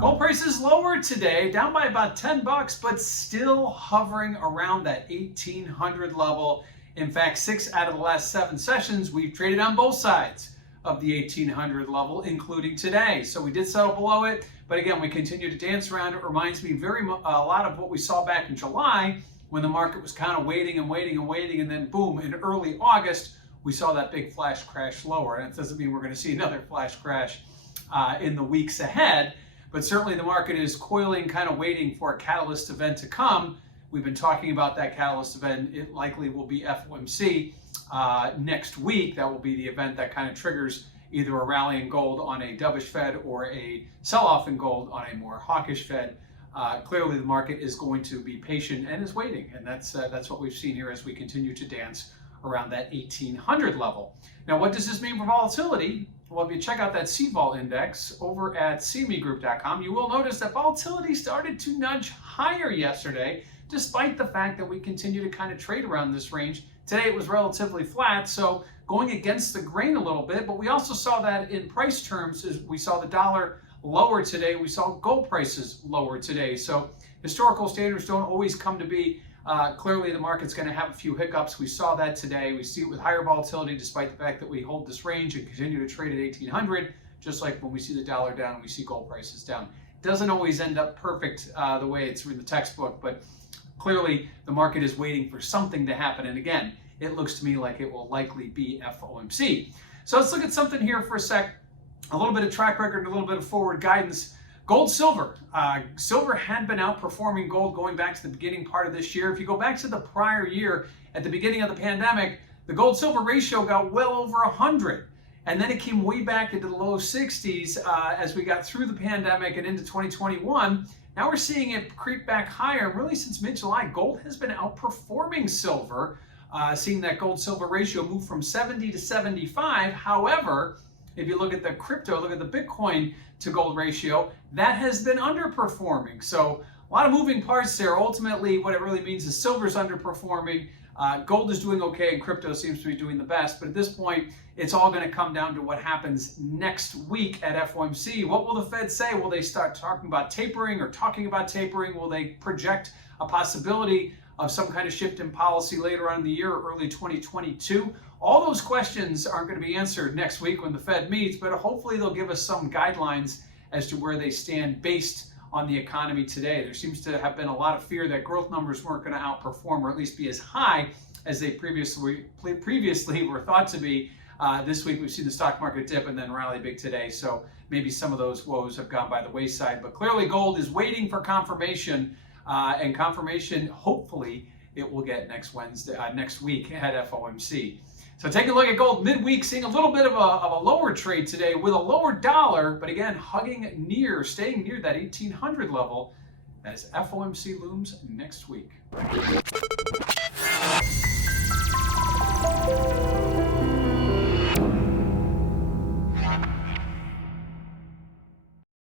Gold prices lower today, down by about 10 bucks, but still hovering around that 1800 level. In fact, 6 out of the last 7 sessions, we've traded on both sides of the 1800 level, including today. So we did settle below it, but again, we continue to dance around. It reminds me a lot of what we saw back in July when the market was kind of waiting and waiting and waiting, and then boom, in early August, we saw that big flash crash lower. And it doesn't mean we're going to see another flash crash in the weeks ahead. But certainly the market is coiling, kind of waiting for a catalyst event to come. We've been talking about that catalyst event. It likely will be FOMC next week. That will be the event that kind of triggers either a rally in gold on a dovish Fed or a sell-off in gold on a more hawkish Fed. Clearly the market is going to be patient and is waiting. And that's what we've seen here as we continue to dance around that 1800 level. Now, what does this mean for volatility? Well, if you check out that CVOL index over at cmegroup.com, you will notice that volatility started to nudge higher yesterday, despite the fact that we continue to kind of trade around this range. Today it was relatively flat, so going against the grain a little bit, but we also saw that in price terms, as we saw the dollar lower today, we saw gold prices lower today. So historical standards don't always come to be. Clearly the market's going to have a few hiccups. We saw that today. We see it with higher volatility despite the fact that we hold this range and continue to trade at 1800, just like when we see the dollar down, we see gold prices down. It doesn't always end up perfect the way it's in the textbook, but clearly the market is waiting for something to happen. And again, it looks to me like it will likely be FOMC. So let's look at something here for a sec. A little bit of track record and a little bit of forward guidance. Gold, silver. Silver had been outperforming gold going back to the beginning part of this year. If you go back to the prior year, at the beginning of the pandemic, the gold-silver ratio got well over 100. And then it came way back into the low 60s as we got through the pandemic and into 2021. Now we're seeing it creep back higher. Really since mid-July, gold has been outperforming silver, seeing that gold-silver ratio move from 70 to 75. However, if you look at the crypto, look at the Bitcoin to gold ratio, that has been underperforming. So a lot of moving parts there. Ultimately, what it really means is silver's underperforming, gold is doing okay, and crypto seems to be doing the best. But at this point, it's all going to come down to what happens next week at FOMC. What will the Fed say? Will they start talking about tapering or talking about tapering? Will they project a possibility of some kind of shift in policy later on in the year or early 2022? All those questions aren't going to be answered next week when the Fed meets, but hopefully they'll give us some guidelines as to where they stand based on the economy today. There seems to have been a lot of fear that growth numbers weren't going to outperform or at least be as high as they previously were thought to be. This week we've seen the stock market dip and then rally big today, so maybe some of those woes have gone by the wayside. But clearly gold is waiting for confirmation, and confirmation hopefully it will get next week at FOMC. So take a look at gold midweek, seeing a little bit of a lower trade today with a lower dollar, but again, staying near that 1800 level as FOMC looms next week.